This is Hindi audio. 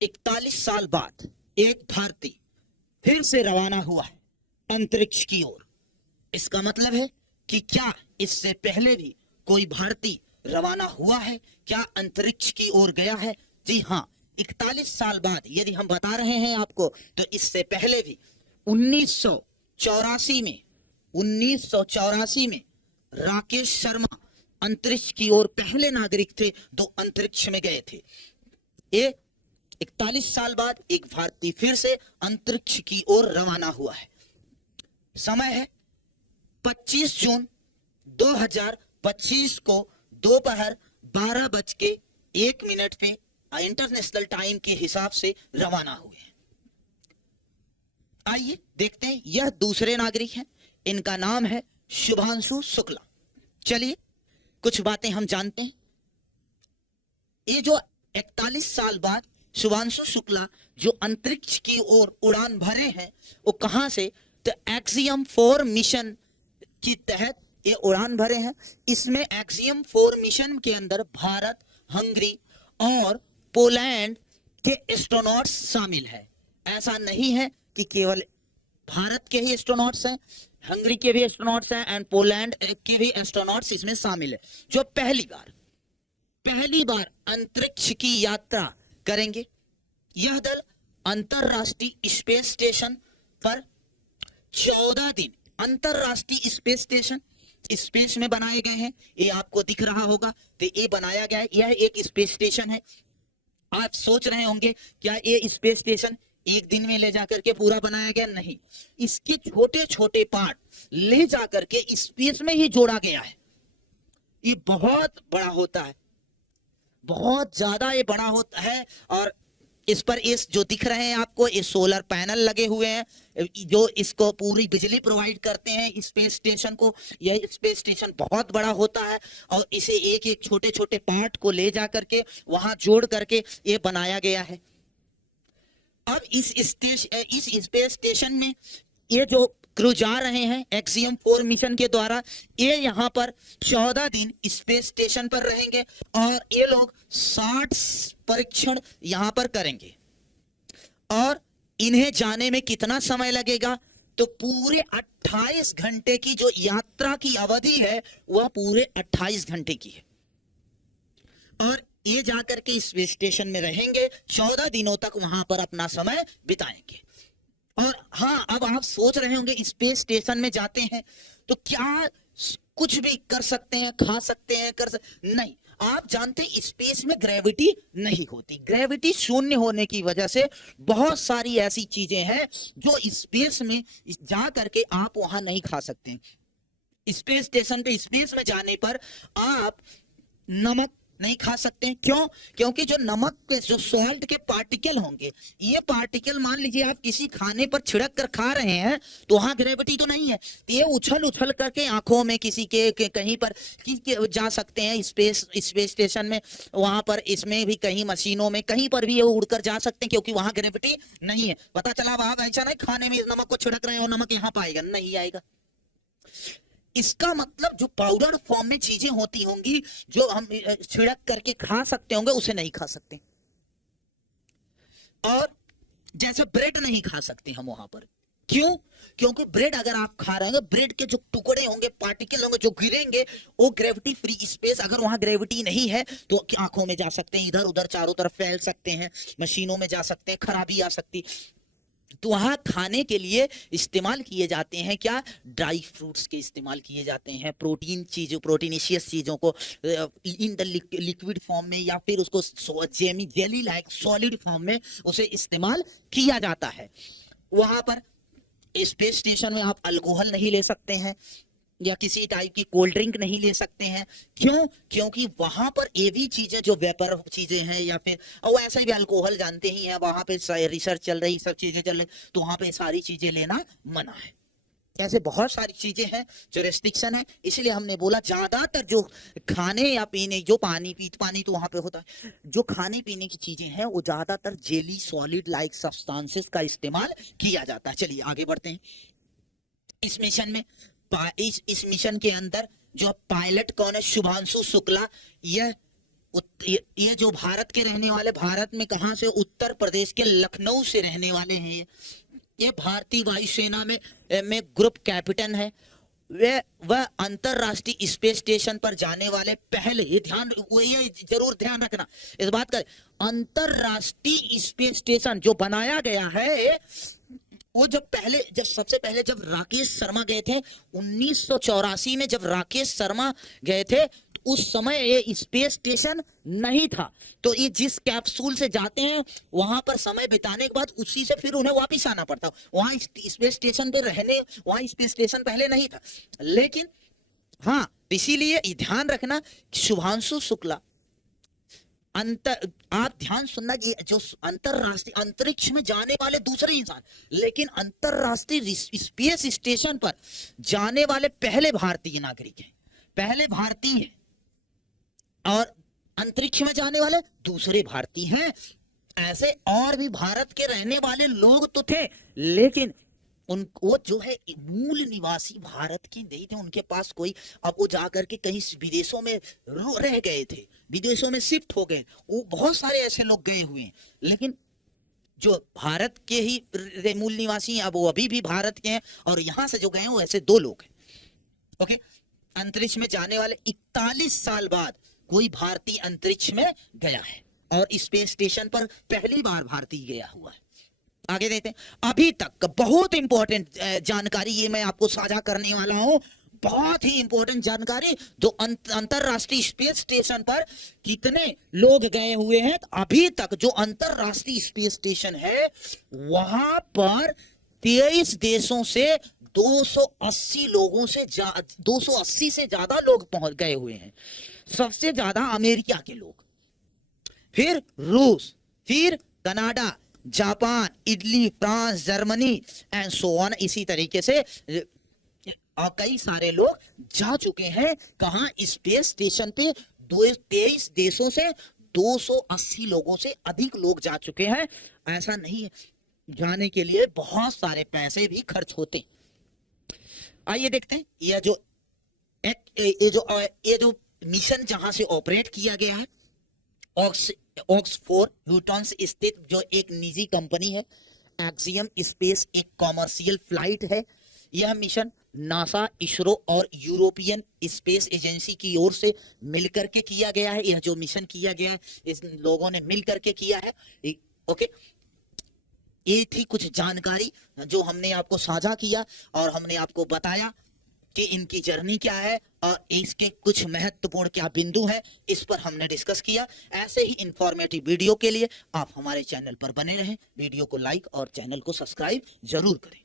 41 साल बाद एक भारतीय फिर से रवाना हुआ है अंतरिक्ष की ओर। इसका मतलब है कि क्या इससे पहले भी कोई भारतीय रवाना हुआ है, क्या अंतरिक्ष की ओर गया है? जी हाँ, 41 साल बाद यदि हम बता रहे हैं आपको, तो इससे पहले भी 1984 में राकेश शर्मा अंतरिक्ष की ओर पहले नागरिक थे जो अंतरिक्ष में गए थे। ये 41 साल बाद एक भारतीय फिर से अंतरिक्ष की ओर रवाना हुआ है। समय है 25 जून 2025 को दोपहर 12:01 पे इंटरनेशनल टाइम के हिसाब से रवाना हुए हैं। आइए देखते हैं, यह दूसरे नागरिक हैं, इनका नाम है शुभांशु शुक्ला। चलिए कुछ बातें हम जानते हैं। ये जो 41 साल बाद शुभांशु शुक्ला जो अंतरिक्ष की ओर उड़ान भरे हैं, वो कहां से? तो एक्सियम 4 मिशन के तहत ये उड़ान भरे हैं। इसमें एक्सियम 4 मिशन के अंदर भारत, हंगरी और पोलैंड के एस्ट्रोनॉट्स शामिल है। ऐसा नहीं है कि केवल भारत के ही एस्ट्रोनॉट्स हैं, हंगरी के भी एस्ट्रोनॉट्स हैं एंड पोलैंड के भी एस्ट्रोनॉट्स इसमें शामिल है, जो पहली बार अंतरिक्ष की यात्रा करेंगे। यह दल अंतरराष्ट्रीय स्पेस स्टेशन पर 14 दिन, अंतरराष्ट्रीय स्पेस स्टेशन स्पेस में बनाए गए हैं। ये आपको दिख रहा होगा, तो ये बनाया गया है, यह एक स्पेस स्टेशन है। आप सोच रहे होंगे क्या ये स्पेस स्टेशन एक दिन में ले जाकर के पूरा बनाया गया? नहीं, इसके छोटे छोटे पार्ट ले जाकर के स्पेस में ही जोड़ा गया है। ये बहुत बड़ा होता है, बहुत ज्यादा ये बड़ा होता है। और इस पर इस जो दिख रहे हैं आपको, ये सोलर पैनल लगे हुए हैं जो इसको पूरी बिजली प्रोवाइड करते हैं स्पेस स्टेशन को। यह स्पेस स्टेशन बहुत बड़ा होता है और इसे एक एक छोटे छोटे पार्ट को ले जा करके वहां जोड़ करके ये बनाया गया है। अब इस स्पेस स्टेशन में ये जो क्रू जा रहे हैं एक्सियम 4 मिशन के द्वारा, ये यहाँ पर 14 दिन स्पेस स्टेशन पर रहेंगे और ये लोग 60 परीक्षण यहाँ पर करेंगे। और इन्हें जाने में कितना समय लगेगा? तो पूरे 28 घंटे की जो यात्रा की अवधि है वह पूरे 28 घंटे की है। और ये जाकर के स्पेस स्टेशन में रहेंगे, 14 दिनों तक वहां पर अपना समय बिताएंगे। और हाँ, अब आप सोच रहे होंगे स्पेस स्टेशन में जाते हैं तो क्या कुछ भी कर सकते हैं, खा सकते हैं, नहीं। आप जानते हैं स्पेस में ग्रेविटी नहीं होती। ग्रेविटी शून्य होने की वजह से बहुत सारी ऐसी चीजें हैं जो स्पेस में जा करके आप वहां नहीं खा सकते हैं। स्पेस स्टेशन पे स्पेस में जाने पर आप नमक नहीं खा सकते हैं। क्यों? क्योंकि जो नमक के जो सॉल्ट के पार्टिकल होंगे, ये पार्टिकल मान लीजिए आप किसी खाने पर छिड़क कर खा रहे हैं तो वहां ग्रेविटी तो नहीं है, तो ये उछल उछल करके आंखों में किसी के कहीं पर जा सकते हैं स्पेस स्टेशन में। वहां पर इसमें भी कहीं मशीनों में कहीं पर भी ये उड़कर जा सकते हैं क्योंकि वहां ग्रेविटी नहीं है। पता चला आप ऐसा नहीं खाने में इस नमक को छिड़क रहे हो, नमक यहाँ पाएगा नहीं आएगा। इसका मतलब जो पाउडर फॉर्म में चीजें होती होंगी जो हम छिड़क करके खा सकते होंगे, उसे नहीं खा सकते। और जैसे ब्रेड नहीं खा सकते हम वहां पर। क्यों? क्योंकि ब्रेड अगर आप खा रहे हैं, ब्रेड के जो टुकड़े होंगे, पार्टिकल होंगे जो गिरेंगे, वो ग्रेविटी फ्री स्पेस, अगर वहां ग्रेविटी नहीं है तो आंखों में जा सकते हैं, इधर उधर चारों तरफ फैल सकते हैं, मशीनों में जा सकते हैं, खराबी आ सकती। तो वहां खाने के लिए इस्तेमाल किए जाते हैं क्या? ड्राई फ्रूट्स के इस्तेमाल किए जाते हैं, प्रोटीनिशियस चीजों को इन द लिक्विड फॉर्म में या फिर उसको जेली लाइक सॉलिड फॉर्म में उसे इस्तेमाल किया जाता है। वहां पर स्पेस स्टेशन में आप अल्कोहल नहीं ले सकते हैं या किसी टाइप की कोल्ड ड्रिंक नहीं ले सकते हैं। क्यों? क्योंकि वहां पर ये भी चीजें जो वेपर चीजें हैं या फिर और ऐसे भी अल्कोहल जानते ही हैं, वहां पे रिसर्च चल रही, सब चीजें चल रही, तो वहां पे सारी चीजें लेना मना है। ऐसे बहुत सारी चीजें हैं जो रेस्ट्रिक्शन है। इसलिए हमने बोला ज्यादातर जो खाने या पीने, जो पानी तो वहां पे होता है, जो खाने पीने की चीजें हैं वो ज्यादातर जेली सॉलिड लाइक सब्सटेंसेस का इस्तेमाल किया जाता है। चलिए आगे बढ़ते हैं। इस मिशन में इस मिशन के अंदर जो पायलट कौन है? शुभांशु शुक्ला। यह ये जो भारत के रहने वाले, भारत में कहां से, उत्तर प्रदेश के लखनऊ से रहने वाले हैं। ये भारतीय वायुसेना में ग्रुप कैप्टन है। वह अंतरराष्ट्रीय स्पेस स्टेशन पर जाने वाले पहले, ये जरूर ध्यान रखना इस बात का, अंतरराष्ट्रीय स्पेस स्टेशन जो बनाया गया है, वो जब सबसे पहले जब राकेश शर्मा गए थे 1984 में, जब राकेश शर्मा गए थे उस समय ये स्पेस स्टेशन नहीं था। तो ये जिस कैप्सूल से जाते हैं वहां पर समय बिताने के बाद उसी से फिर उन्हें वापस आना पड़ता। वहां स्पेस स्टेशन पे रहने, वहां स्पेस स्टेशन पहले नहीं था। लेकिन हाँ, इसीलिए ध्यान रखना, शुभांशु शुक्ला आप ध्यान सुनना कि जो अंतरराष्ट्रीय अंतरिक्ष में जाने वाले दूसरे इंसान, लेकिन अंतरराष्ट्रीय स्पेस स्टेशन पर जाने वाले पहले भारतीय नागरिक हैं, पहले भारतीय हैं, और अंतरिक्ष में जाने वाले दूसरे भारतीय हैं। ऐसे और भी भारत के रहने वाले लोग तो थे, लेकिन उनको जो है मूल निवासी भारत के नहीं थे, उनके पास कोई, अब वो जाकर के कहीं विदेशों में रह गए थे, विदेशों में शिफ्ट हो गए। वो बहुत सारे ऐसे लोग गए हुए हैं, लेकिन जो भारत के ही मूल निवासी हैं, अब वो अभी भी भारत के हैं, और यहां से जो गए हैं वो ऐसे 2 लोग हैं। ओके, अंतरिक्ष में जाने वाले 41 साल बाद कोई भारतीय अंतरिक्ष में गया है, और स्पेस स्टेशन पर पहली बार भारतीय गया हुआ है। आगे देखते हैं। अभी तक बहुत इंपॉर्टेंट जानकारी ये मैं आपको साझा करने वाला हूं, बहुत ही इंपॉर्टेंट जानकारी, जो अंतरराष्ट्रीय स्पेस स्टेशन पर कितने लोग गए हुए हैं। अभी तक जो अंतरराष्ट्रीय स्पेस स्टेशन है वहां पर 23 देशों से 280 लोगों से 280 से ज्यादा लोग पहुंच गए हुए हैं। सबसे ज्यादा अमेरिका के लोग, फिर रूस, फिर Canada, Japan, Italy, France, Germany and so on. इसी तरीके से कई सारे लोग जा चुके हैं कहां, स्पेस स्टेशन पे। 23 देशों से 280 लोगों से अधिक लोग जा चुके हैं। ऐसा नहीं है, जाने के लिए बहुत सारे पैसे भी खर्च होते। आइए देखते हैं ये जो मिशन जहां से ऑपरेट किया गया है, ऑक्सफोर्ड ह्यूस्टन स्थित जो एक निजी कंपनी है, एक्सियम स्पेस, एक कॉमर्शियल फ्लाइट है। यह मिशन नासा, इसरो और यूरोपियन स्पेस एजेंसी की ओर से मिलकर के किया गया है। यह जो मिशन किया गया है इस लोगों ने मिलकर के किया है। ओके, ये थी कुछ जानकारी जो हमने आपको साझा किया, और हमने आपको बताया कि इनकी जर्नी क्या है और इसके कुछ महत्वपूर्ण क्या बिंदु हैं, इस पर हमने डिस्कस किया। ऐसे ही इंफॉर्मेटिव वीडियो के लिए आप हमारे चैनल पर बने रहें। वीडियो को लाइक और चैनल को सब्सक्राइब जरूर करें।